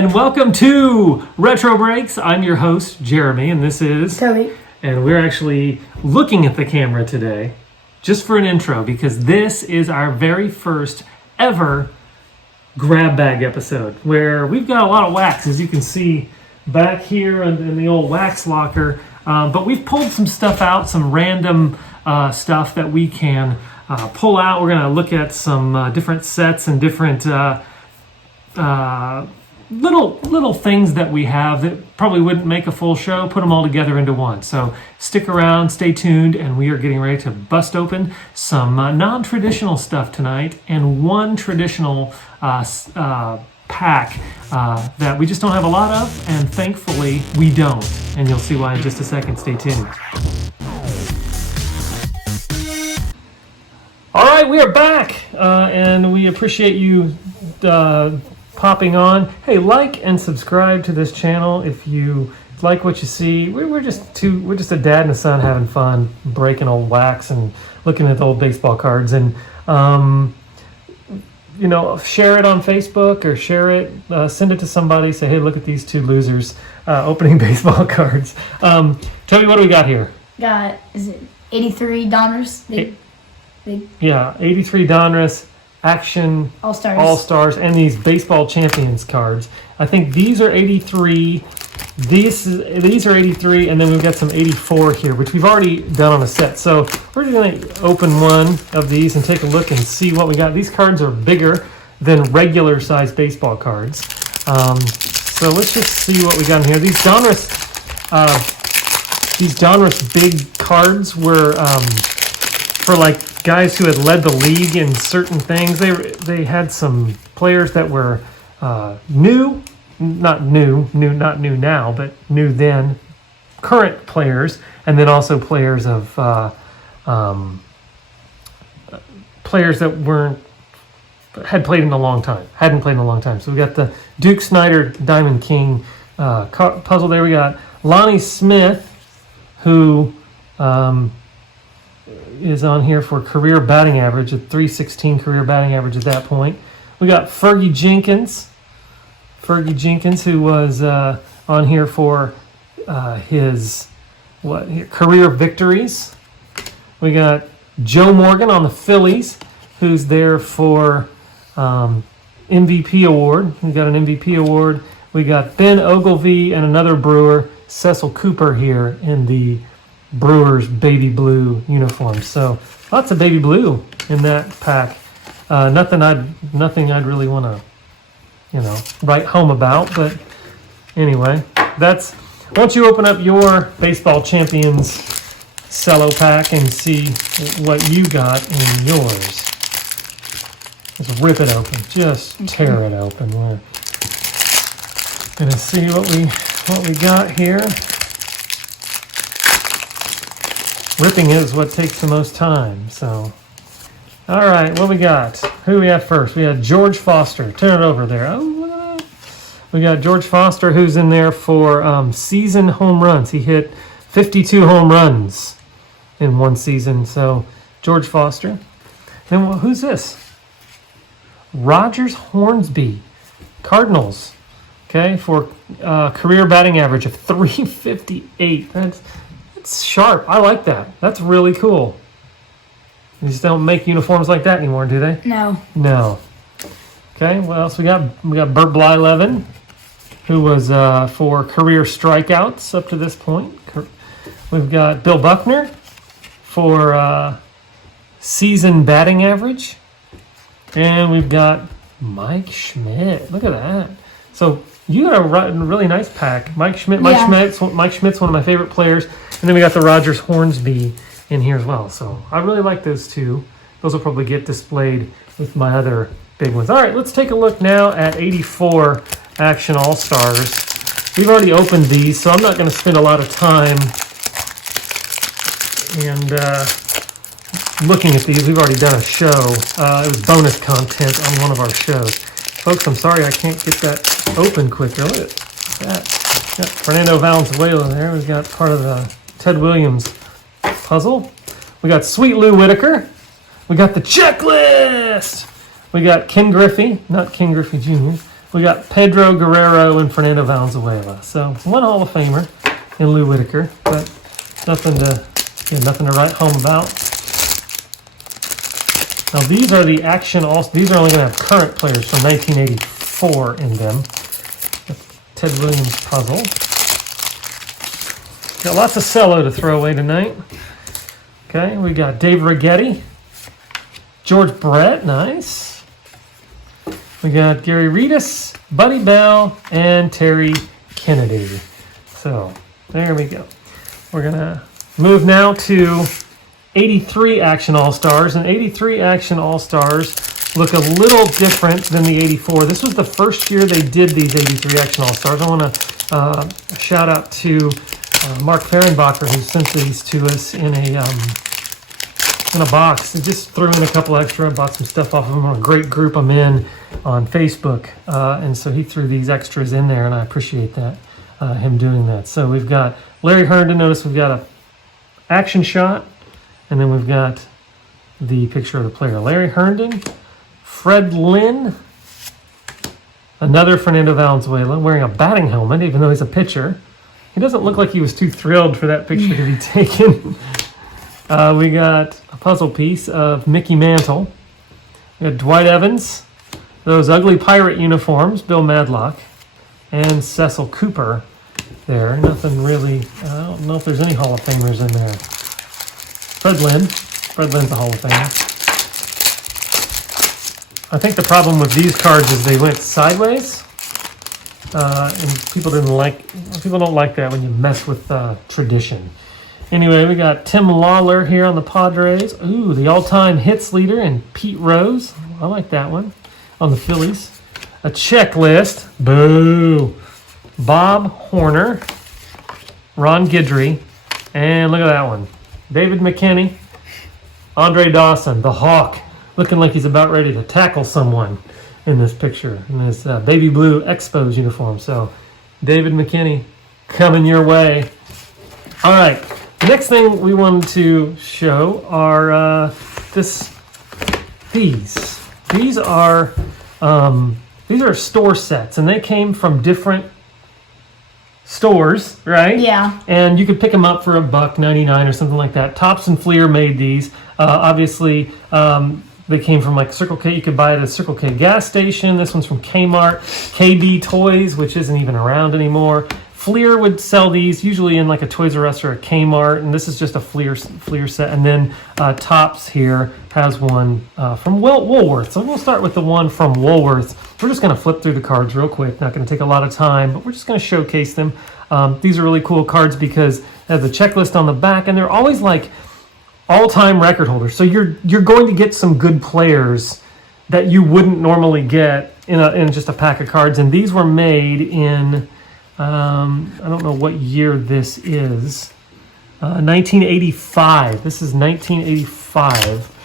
and welcome to Retro Breaks. I'm your host, Jeremy, and this is Toby. And we're actually looking at the camera today just for an intro because this is our very first ever grab bag episode where we've got a lot of wax, as you can see back here in the old wax locker. But we've pulled some stuff out, some random stuff that we can pull out. We're going to look at some different sets and different little things that we have that probably wouldn't make a full show, put them all together into one. So stick around, stay tuned, and we are getting ready to bust open some non-traditional stuff tonight and one traditional pack that we just don't have a lot of, and thankfully we don't. And you'll see why in just a second. Stay tuned. All right, we are back, and we appreciate you popping on. Hey, like and subscribe to this channel if you like what you see. We're just a dad and a son having fun, breaking old wax and looking at the old baseball cards, and share it on Facebook or share it, send it to somebody. Say, hey, look at these two losers opening baseball cards. Tell me, what do we got here? Is it 83 Donruss? Big. Yeah, 83 Donruss Action-All Stars, and these baseball champions cards. I think these are 83. These are 83, and then we've got some 84 here, which we've already done on a set. So we're just going to open one of these and take a look and see what we got. These cards are bigger than regular size baseball cards. So let's just see what we got in here. These Donruss big cards were for like guys who had led the league in certain things. They had some players that were not new now, but new then, current players, and then also players of players that hadn't played in a long time. So we got the Duke Snyder Diamond King puzzle there. We got Lonnie Smith, who is on here for career batting average, a .316 career batting average at that point. We got Fergie Jenkins, who was on here for his career victories. We got Joe Morgan on the Phillies, who's there for MVP award. We got an MVP award. We got Ben Ogilvy and another Brewer, Cecil Cooper, here in the Brewers baby blue uniform. So lots of baby blue in that pack. Nothing I'd really want to write home about, but anyway, once you open up your baseball champions cello pack and see what you got in yours. Just rip it open, just tear it open. We're gonna see what we got here. Ripping is what takes the most time. So, all right, what we got? Who do we have first? We had George Foster. Turn it over there. Oh, look at that. We got George Foster, who's in there for season home runs. He hit 52 home runs in one season. So, George Foster. Then who's this? Rogers Hornsby, Cardinals. Okay, for career batting average of .358. That's sharp. I like that. That's really cool. They just don't make uniforms like that anymore, do they? No. Okay, what else we got? We got Bert Blyleven, who was for career strikeouts up to this point. We've got Bill Buckner for season batting average. And we've got Mike Schmidt. Look at that. So you got a really nice pack. Mike Schmidt's one of my favorite players. And then we got the Rogers Hornsby in here as well. So I really like those two. Those will probably get displayed with my other big ones. All right, let's take a look now at 84 Action-All Stars. We've already opened these, so I'm not going to spend a lot of time and looking at these. We've already done a show. It was bonus content on one of our shows. Folks, I'm sorry I can't get that open quicker. Look at that. Got Fernando Valenzuela there. We've got part of the Ted Williams puzzle. We got Sweet Lou Whitaker. We got the checklist. We got Ken Griffey, not Ken Griffey Jr. We got Pedro Guerrero and Fernando Valenzuela. So one Hall of Famer in Lou Whitaker, but nothing to write home about. Now these are the these are only going to have current players from 1984 in them. The Ted Williams puzzle. Got lots of cello to throw away tonight. Okay, we got Dave Righetti, George Brett, nice. We got Gary Redus, Buddy Bell, and Terry Kennedy. So there we go. We're gonna move now to 83 Action All Stars, and 83 Action All Stars look a little different than the 84. This was the first year they did these 83 Action All Stars. I want to shout out to Mark Fehrenbacher, who sent these to us in a box. He just threw in a couple extra, bought some stuff off of them. A great group I'm in on Facebook, and so he threw these extras in there, and I appreciate that, him doing that. So we've got Larry Herndon. Notice we've got a action shot, and then we've got the picture of the player. Larry Herndon, Fred Lynn, another Fernando Valenzuela wearing a batting helmet, even though he's a pitcher. He doesn't look like he was too thrilled for that picture to be taken. We got a puzzle piece of Mickey Mantle. We got Dwight Evans, those ugly pirate uniforms, Bill Madlock, and Cecil Cooper there. Nothing really, I don't know if there's any Hall of Famers in there. Fred Lynn's a Hall of Famer. I think the problem with these cards is they went sideways. And people don't like that when you mess with tradition. Anyway, we got Tim Lawler here on the Padres. Ooh, the all-time hits leader, and Pete Rose. I like that one. On the Phillies. A checklist. Boo. Bob Horner, Ron Guidry, and look at that one. David McKinney, Andre Dawson, the Hawk, looking like he's about ready to tackle someone in this picture, in this baby blue Expos uniform. So, David McKinney, coming your way. All right, the next thing we wanted to show are these. These are store sets, and they came from different stores, right? Yeah. And you could pick them up for $1.99 or something like that. Tops and Fleer made these. Obviously, they came from like Circle K. You could buy it at a Circle K gas station. This one's from Kmart. KB Toys, which isn't even around anymore. Fleer would sell these usually in like a Toys R Us or a Kmart, and this is just a Fleer set. And then Tops here has one from Woolworth. So we'll start with the one from Woolworth. We're just going to flip through the cards real quick. Not going to take a lot of time, but we're just going to showcase them. These are really cool cards because they have the checklist on the back, and they're always like all-time record holders. So you're going to get some good players that you wouldn't normally get in just a pack of cards. And these were made in I don't know what year this is. 1985. This is 1985.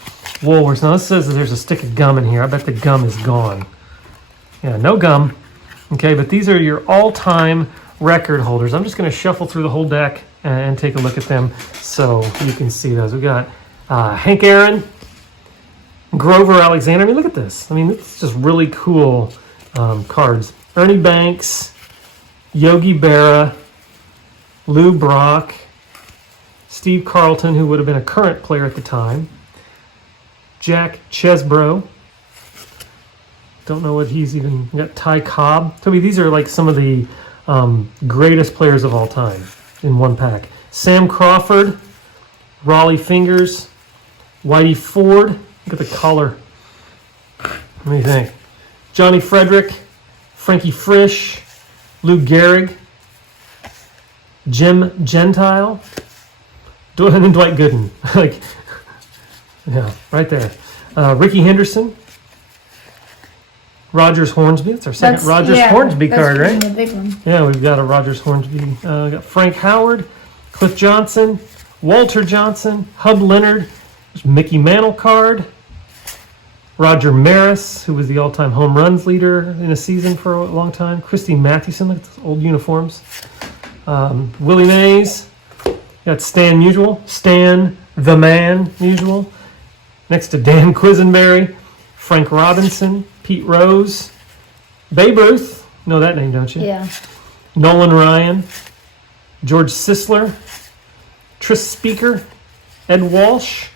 Woolworths. Now this says that there's a stick of gum in here. I bet the gum is gone. Yeah, no gum. Okay, but these are your all-time record holders. I'm just going to shuffle through the whole deck and take a look at them so you can see those. We got Hank Aaron, Grover Alexander. I mean, look at this. I mean, it's just really cool cards. Ernie Banks, Yogi Berra, Lou Brock, Steve Carlton, who would have been a current player at the time, Jack Chesbro. Don't know what he's even... We got Ty Cobb. Toby, these are like some of the greatest players of all time in one pack. Sam Crawford, Raleigh Fingers, Whitey Ford. Look at the color. What do you think? Johnny Frederick, Frankie Frisch, Lou Gehrig, Jim Gentile, and then Dwight Gooden. Like, yeah, right there. Ricky Henderson, Rogers Hornsby. That's our second Rogers Hornsby card, right? The big one. Yeah, we've got a Rogers Hornsby. We got Frank Howard, Cliff Johnson, Walter Johnson, Hub Leonard. There's Mickey Mantle card. Roger Maris, who was the all-time home runs leader in a season for a long time. Christy Mathewson, look at those old uniforms. Willie Mays. Got Stan Musial. Stan the Man Musial. Next to Dan Quisenberry. Frank Robinson. Pete Rose. Babe Ruth. Know that name, don't you? Yeah. Nolan Ryan. George Sisler. Tris Speaker. Ed Walsh.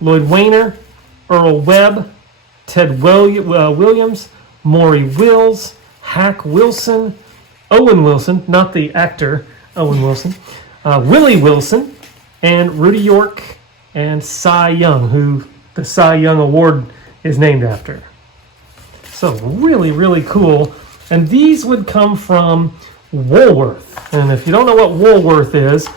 Lloyd Wayner. Earl Webb. Ted Williams. Maury Wills. Hack Wilson. Owen Wilson, not the actor, Owen Wilson. Willie Wilson. And Rudy York. And Cy Young, who the Cy Young Award is named after. So really, really cool. And these would come from Woolworth. And if you don't know what Woolworth is,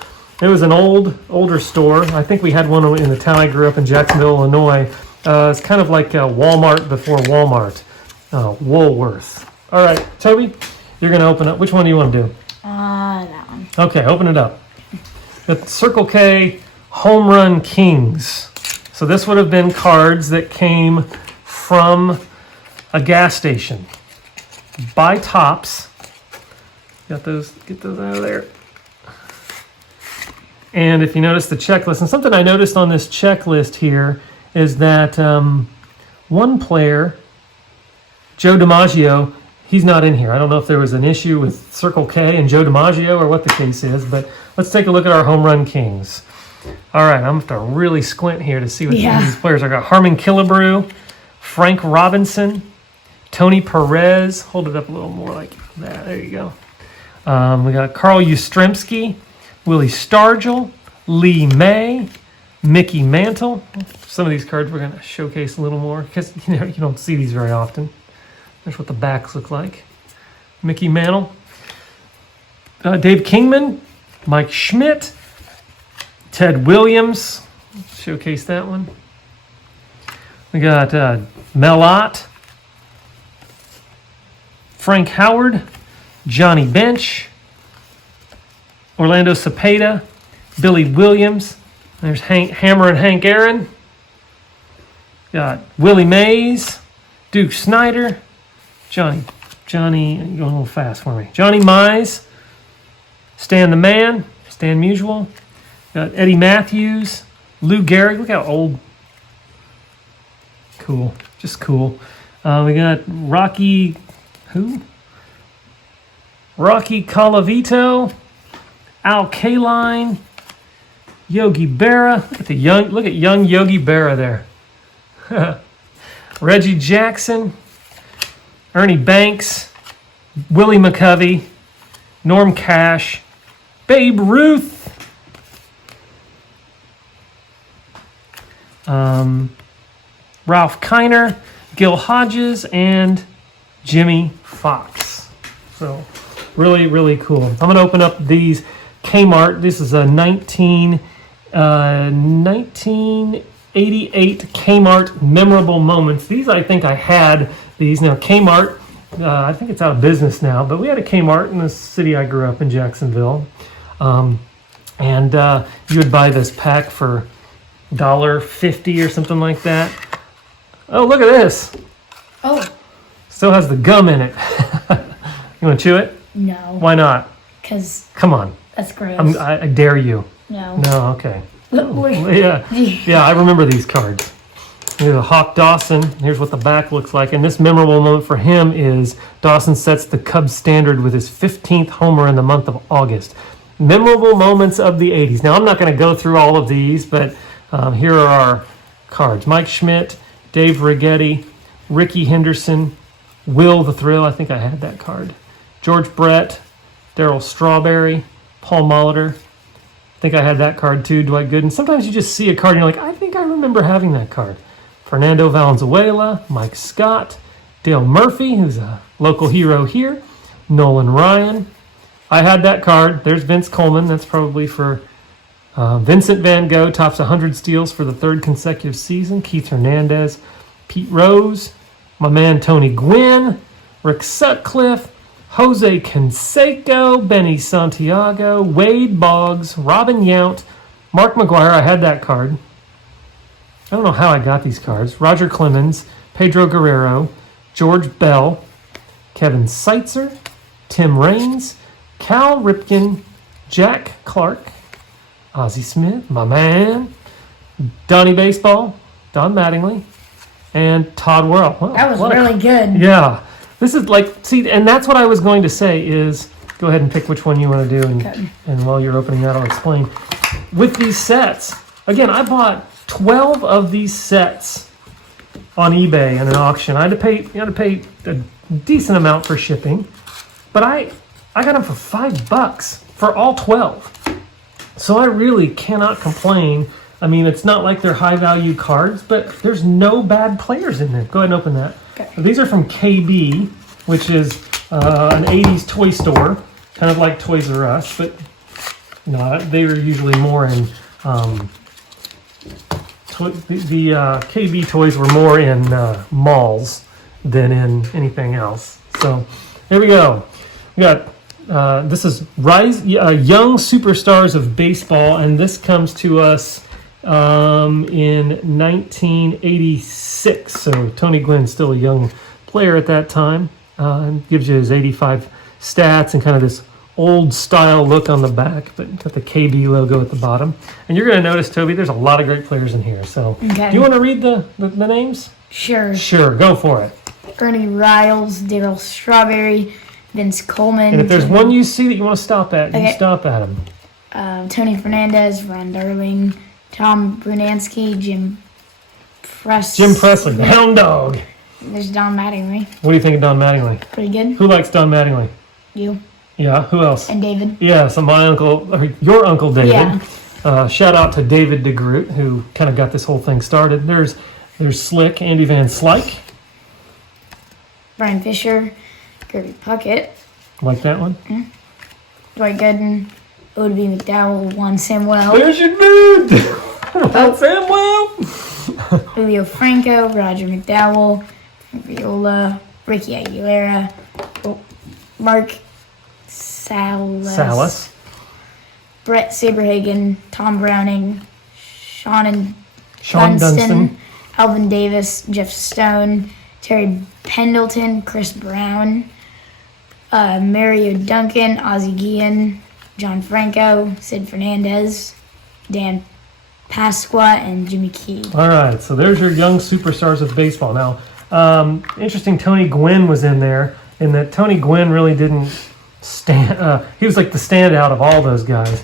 it was an older store. I think we had one in the town I grew up in, Jacksonville, Illinois. It's kind of like Walmart before Walmart. Woolworth. All right, Toby, you're going to open up. Which one do you want to do? That one. Okay, open it up. The Circle K Home Run Kings. So this would have been cards that came from a gas station. By Tops. Got those, get those out of there. And if you notice the checklist, and something I noticed on this checklist here is that one player, Joe DiMaggio, he's not in here. I don't know if there was an issue with Circle K and Joe DiMaggio or what the case is, but let's take a look at our Home Run Kings. All right, I'm going to have to really squint here to see what these players are. I got Harmon Killebrew, Frank Robinson, Tony Perez. Hold it up a little more like that. There you go. We got Carl Yastrzemski, Willie Stargell, Lee May, Mickey Mantle. Some of these cards we're going to showcase a little more because you don't see these very often. That's what the backs look like. Mickey Mantle, Dave Kingman, Mike Schmidt, Ted Williams. Showcase that one. We got Mel Ott, Frank Howard, Johnny Bench, Orlando Cepeda, Billy Williams. There's Hammer and Hank Aaron. Got Willie Mays, Duke Snyder, Johnny, you're going a little fast for me. Johnny Mize, Stan the Man, Stan Musial. Got Eddie Matthews, Lou Gehrig. Look how old. Cool, just cool. We got Rocky Colavito, Al Kaline, Yogi Berra. Look at young Yogi Berra there. Reggie Jackson, Ernie Banks, Willie McCovey, Norm Cash, Babe Ruth, Ralph Kiner, Gil Hodges, and Jimmy Fox. So really, really cool. I'm going to open up these Kmart. This is a 1988 Kmart memorable moments. These I think I had these. Now Kmart, I think it's out of business now, but we had a Kmart in the city I grew up in, Jacksonville. And you would buy this pack for $1.50 or something like that. Oh, look at this. Oh. Still has the gum in it. You want to chew it? No. Why not? Because Come on. that's gross. I dare you. No. No, okay. Yeah. Yeah, I remember these cards. Here's a Hawk Dawson. Here's what the back looks like. And this memorable moment for him is Dawson sets the Cubs standard with his 15th homer in the month of August. Memorable moments of the 80s. Now, I'm not going to go through all of these, but here are our cards. Mike Schmidt, Dave Righetti, Ricky Henderson, Will the Thrill. I think I had that card. George Brett, Darryl Strawberry, Paul Molitor. I think I had that card too, Dwight Gooden. Sometimes you just see a card and you're like, I think I remember having that card. Fernando Valenzuela, Mike Scott, Dale Murphy, who's a local hero here, Nolan Ryan. I had that card. There's Vince Coleman. That's probably for Vincent Van Gogh, tops 100 steals for the third consecutive season. Keith Hernandez, Pete Rose, my man Tony Gwynn, Rick Sutcliffe, Jose Canseco, Benny Santiago, Wade Boggs, Robin Yount, Mark McGuire. I had that card. I don't know how I got these cards. Roger Clemens, Pedro Guerrero, George Bell, Kevin Seitzer, Tim Raines, Cal Ripken, Jack Clark, Ozzie Smith, my man, Donnie Baseball, Don Mattingly, and Todd Worrell. Wow, That was really good. Yeah. This is like, see, and that's what I was going to say is, go ahead and pick which one you want to do, and while you're opening that, I'll explain. With these sets, again, I bought 12 of these sets on eBay in an auction. I had to pay a decent amount for shipping, but I got them for $5 for all 12. So I really cannot complain. I mean, it's not like they're high value cards, but there's no bad players in there. Go ahead and open that. Okay. These are from KB, which is an 80s toy store, kind of like Toys R Us, but no, they were usually more in, the KB toys were more in malls than in anything else. So there we go. We got, this is Young Superstars of Baseball, and this comes to us in 1986. So Tony Gwynn's still a young player at that time. And gives you his 85 stats and kind of this old style look on the back, but got the KB logo at the bottom. And you're going to notice, Toby, there's a lot of great players in here. So Okay. do you want to read the names? Sure. Sure, go for it. Ernie Riles, Darryl Strawberry, Vince Coleman. And if there's one you see that you want to stop at, you Okay. stop at him. Tony Fernandez, Ron Darling, Tom Brunansky, Jim Presley, the Hound Dog. There's Don Mattingly. What do you think of Don Mattingly? Pretty good. Who likes Don Mattingly? You Yeah, who else? and David. Yeah, so my uncle, or your uncle David. Yeah. Shout out to David DeGroot, who kind of got this whole thing started. There's Slick, Andy Van Slyke. Brian Fisher, Kirby Puckett, Like that one? Dwight Gooden, O.D.B. McDowell, Juan Samuel, There's your dude! Samuel! Julio Franco, Roger McDowell, Viola, Ricky Aguilera, Mark Salas, Brett Saberhagen, Tom Browning, Sean Dunston. Alvin Davis, Jeff Stone, Terry Pendleton, Chris Brown, Mario Duncan, Ozzie Guillen, John Franco, Sid Fernandez, Dan Pasqua, and Jimmy Key. All right, so there's your young superstars of baseball. Now, interesting, Tony Gwynn was in there, in that Tony Gwynn really didn't stand, he was like the standout of all those guys.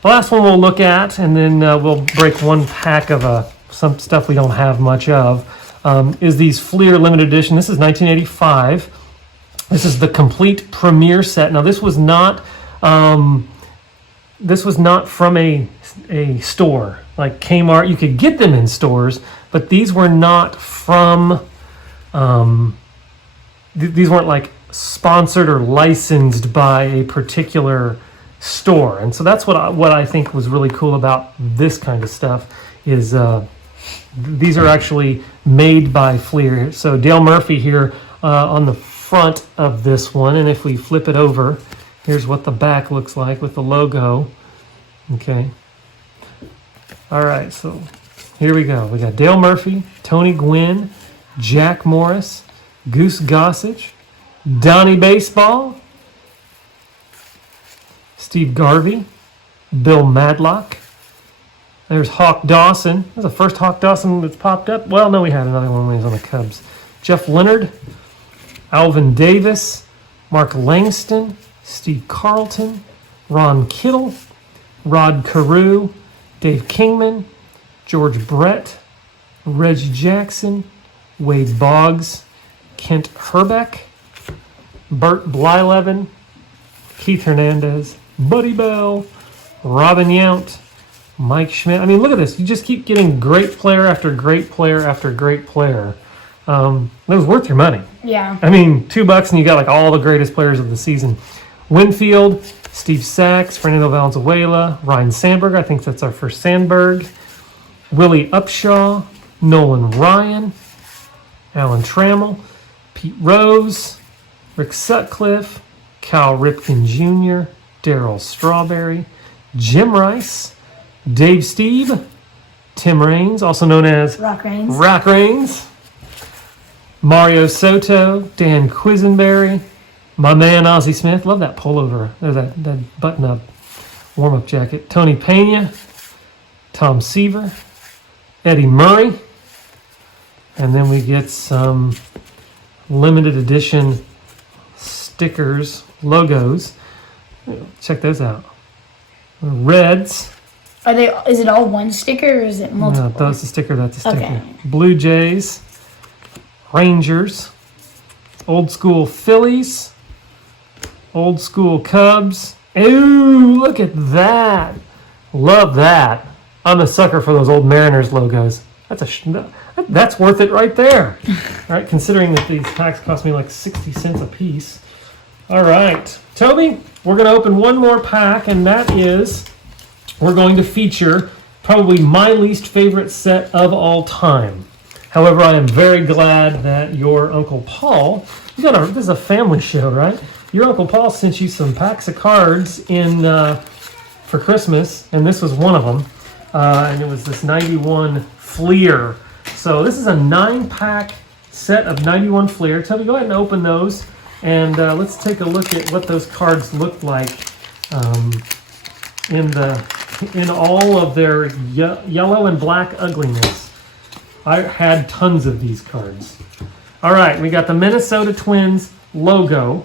The last one we'll look at, and then we'll break one pack of some stuff we don't have much of, is these Fleer limited edition. This is 1985. This is the complete premiere set. Now, this was not from a store like Kmart. You could get them in stores, but these were not from. These weren't like sponsored or licensed by a particular store, and so that's what I think was really cool about this kind of stuff is these are actually made by Fleer. So Dale Murphy here on the front of this one, and if we flip it over, here's what the back looks like with the logo. Okay. All right, so here we go. We got Dale Murphy, Tony Gwynn, Jack Morris, Goose Gossage, Donnie Baseball, Steve Garvey, Bill Madlock. There's Hawk Dawson. That's the first Hawk Dawson that's popped up. Well, no, we had another one when he was on the Cubs. Jeff Leonard, Alvin Davis, Mark Langston, Steve Carlton, Ron Kittle, Rod Carew, Dave Kingman, George Brett, Reggie Jackson, Wade Boggs, Kent Herbeck, Bert Blyleven, Keith Hernandez, Buddy Bell, Robin Yount, Mike Schmidt. I mean, look at this. You just keep getting great player after great player after great player. That was worth your money. Yeah. I mean, $2 and you got like all the greatest players of the season. Winfield, Steve Sachs, Fernando Valenzuela, Ryan Sandberg. I think that's our first Sandberg. Willie Upshaw, Nolan Ryan, Alan Trammell, Pete Rose, Rick Sutcliffe, Cal Ripken Jr., Darryl Strawberry, Jim Rice, Dave Steve, Tim Raines, also known as Rock Reigns. Rock Reigns, Mario Soto, Dan Quisenberry, my man Ozzie Smith. Love that pullover. There's that button-up warm-up jacket. Tony Pena, Tom Seaver, Eddie Murray, and then we get some limited edition stickers, logos. Check those out. Reds. Are they? Is it all one sticker or is it multiple? No, that's a sticker, that's a sticker. Okay. Blue Jays. Rangers. Old school Phillies. Old school Cubs. Ooh, look at that. Love that. I'm a sucker for those old Mariners logos. That's worth it right there. All right, considering that these packs cost me like 60 cents a piece. All right, Toby, we're going to open one more pack, and that is, we're going to feature probably my least favorite set of all time. However, I am very glad that your Uncle Paul, this is a family show, right? Your Uncle Paul sent you some packs of cards for Christmas, and this was one of them. And it was this 91 Fleer. So this is a 9-pack set of 91 Fleer. Toby, go ahead and open those, and let's take a look at what those cards looked like in all of their yellow and black ugliness. I had tons of these cards. All right, we got the Minnesota Twins logo,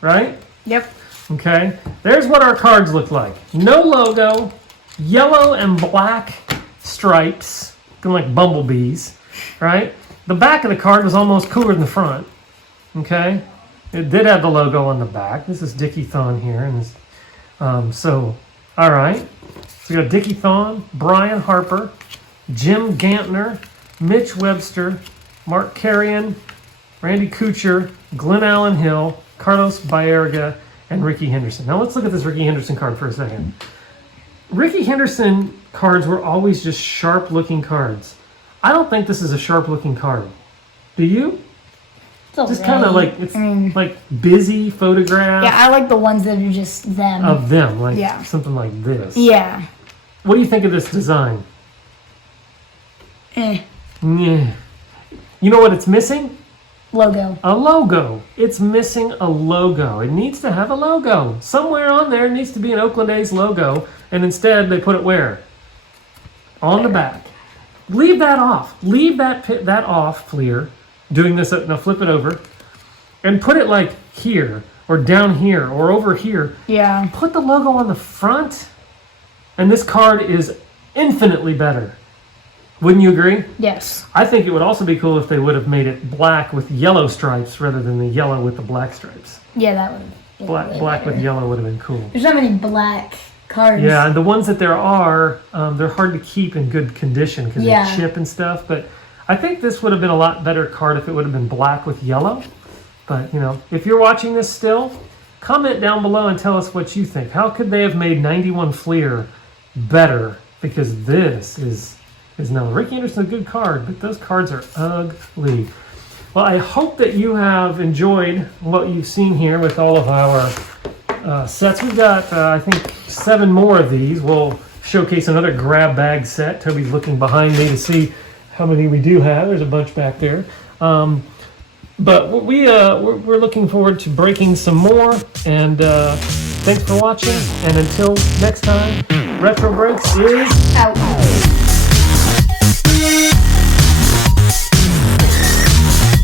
right? Yep. Okay, there's what our cards look like. No logo, yellow and black stripes, looking like bumblebees, right? The back of the card was almost cooler than the front, okay? It did have the logo on the back. This is Dickie Thon here. And all right. So we got Dickie Thon, Brian Harper, Jim Gantner, Mitch Webster, Mark Carrion, Randy Kuchar, Glenn Allen Hill, Carlos Baerga, and Ricky Henderson. Now let's look at this Ricky Henderson card for a second. Ricky Henderson cards were always just sharp-looking cards. I don't think this is a sharp-looking card. Do you? It's just kind of like, it's like busy photographs. Yeah, I like the ones that are just them. Of them, like something like this. Yeah. What do you think of this design? Eh. Yeah. You know what it's missing? Logo. A logo. It's missing a logo. It needs to have a logo. Somewhere on there needs to be an Oakland A's logo, and instead they put it where? On the back. Leave that off. Leave that off, Fleer. Doing this, now flip it over, and put it like here, or down here, or over here. Yeah. Put the logo on the front, and this card is infinitely better. Wouldn't you agree? Yes. I think it would also be cool if they would have made it black with yellow stripes rather than the yellow with the black stripes. Yeah, that would have been Black with yellow would have been cool. There's not many black cards. Yeah, and the ones that there are, they're hard to keep in good condition because they chip and stuff. But I think this would have been a lot better card if it would have been black with yellow. But, you know, if you're watching this still, comment down below and tell us what you think. How could they have made 91 Fleer better? Because this is now Ricky Anderson's a good card, but those cards are ugly. Well, I hope that you have enjoyed what you've seen here with all of our sets. We've got, I think, 7 more of these. We'll showcase another grab bag set. Toby's looking behind me to see how many we do have. There's a bunch back there. But we're looking forward to breaking some more. And thanks for watching. And until next time, Retro Breaks is out.